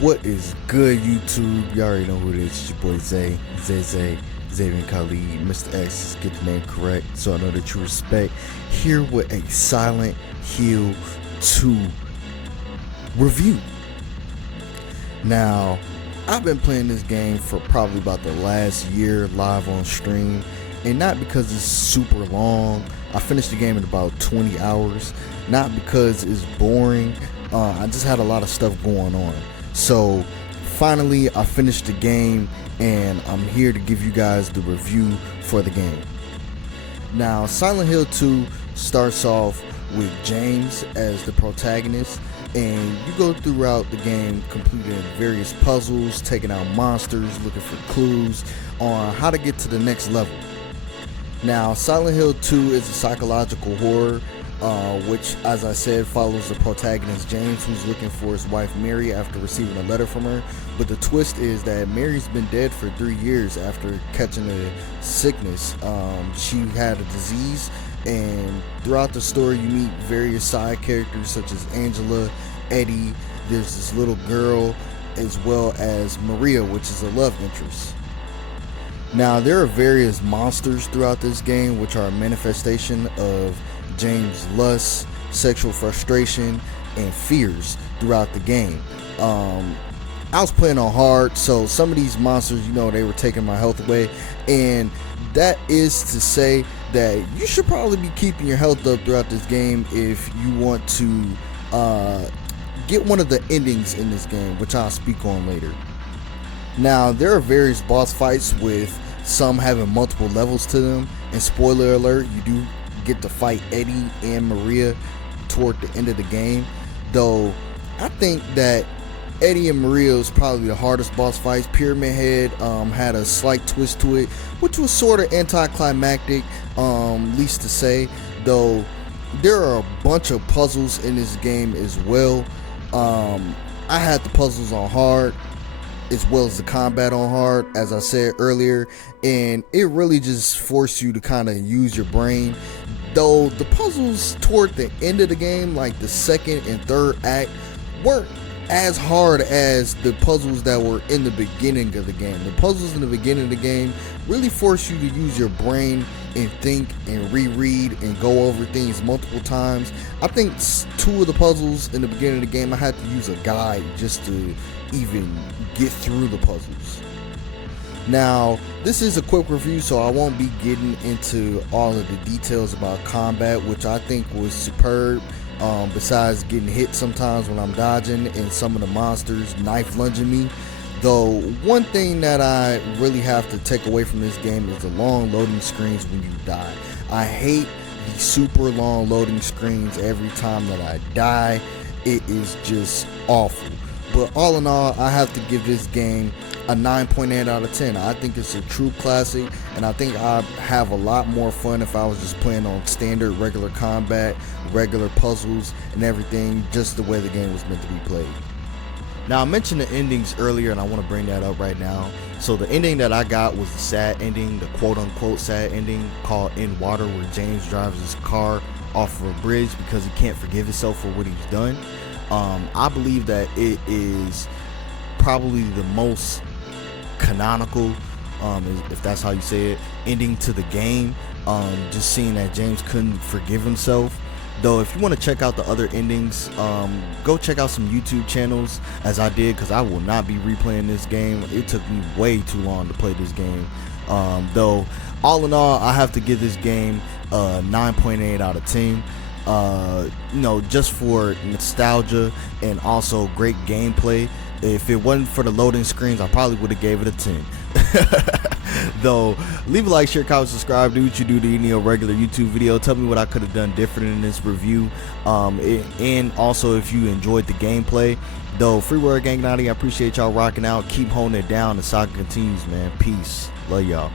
What is good, YouTube? You already know who it is. It's your boy Zay, Xavier Khalid. Mr. X, get the name correct so I know that you respect. Here with a Silent Hill 2 review. Now, I've been playing this game for probably about the last year live on stream, and not because it's super long. I finished the game in about 20 hours, not because it's boring. I just had a lot of stuff going on. So finally I finished the game, and I'm here to give you guys the review for the game. Now, Silent Hill 2 starts off with James as the protagonist, and you go throughout the game completing various puzzles, taking out monsters, looking for clues on how to get to the next level. Now, Silent Hill 2 is a psychological horror, which, as I said, follows the protagonist James, who's looking for his wife Mary after receiving a letter from her. But the twist is that Mary's been dead for 3 years after catching a sickness. She had a disease, and throughout the story you meet various side characters such as Angela, Eddie, there's this little girl, as well as Maria, which is a love interest. Now, there are various monsters throughout this game which are a manifestation of James' lust, sexual frustration, and fears throughout the game. I was playing on hard, so some of these monsters, they were taking my health away, and that is to say that you should probably be keeping your health up throughout this game if you want to get one of the endings in this game, which I'll speak on later. Now, there are various boss fights with some having multiple levels to them, and spoiler alert, you do get to fight Eddie and Maria toward the end of the game, though I think that Eddie and Maria was probably the hardest boss fights. Pyramid Head had a slight twist to it, which was sort of anticlimactic, least to say, though there are a bunch of puzzles in this game as well. I had the puzzles on hard as well as the combat on hard, as I said earlier, and it really just forced you to kind of use your brain. Though the puzzles toward the end of the game, like the second and third act, weren't as hard as the puzzles that were in the beginning of the game. The puzzles in the beginning of the game really force you to use your brain and think and reread and go over things multiple times. I think 2 of the puzzles in the beginning of the game I had to use a guide just to even get through the puzzles. Now, this is a quick review, so I won't be getting into all of the details about combat, which I think was superb. Besides getting hit sometimes when I'm dodging and some of the monsters knife lunging me. Though one thing that I really have to take away from this game is the long loading screens when you die. I hate the super long loading screens every time that I die. It is just awful. But all in all, I have to give this game a 9.8 out of 10. I think it's a true classic, and I think I'd have a lot more fun if I was just playing on standard regular combat, regular puzzles, and everything, just the way the game was meant to be played. Now, I mentioned the endings earlier, and I want to bring that up right now. So the ending that I got was the sad ending, the quote-unquote sad ending called In Water, where James drives his car off of a bridge because he can't forgive himself for what he's done. I believe that it is probably the most canonical, if that's how you say it, ending to the game. Just seeing that James couldn't forgive himself. Though if you want to check out the other endings, go check out some YouTube channels, as I did, because I will not be replaying this game. It took me way too long to play this game. Though all in all, I have to give this game a 9.8 out of 10. Just for nostalgia and also great gameplay. If it wasn't for the loading screens, I probably would have gave it a 10. Though, leave a like, share, comment, subscribe, do what you do to any regular YouTube video. Tell me what I could have done different in this review, and also if you enjoyed the gameplay. Though, free word gang naughty, I appreciate y'all rocking out. Keep holding it down. The saga continues, man. Peace. Love y'all.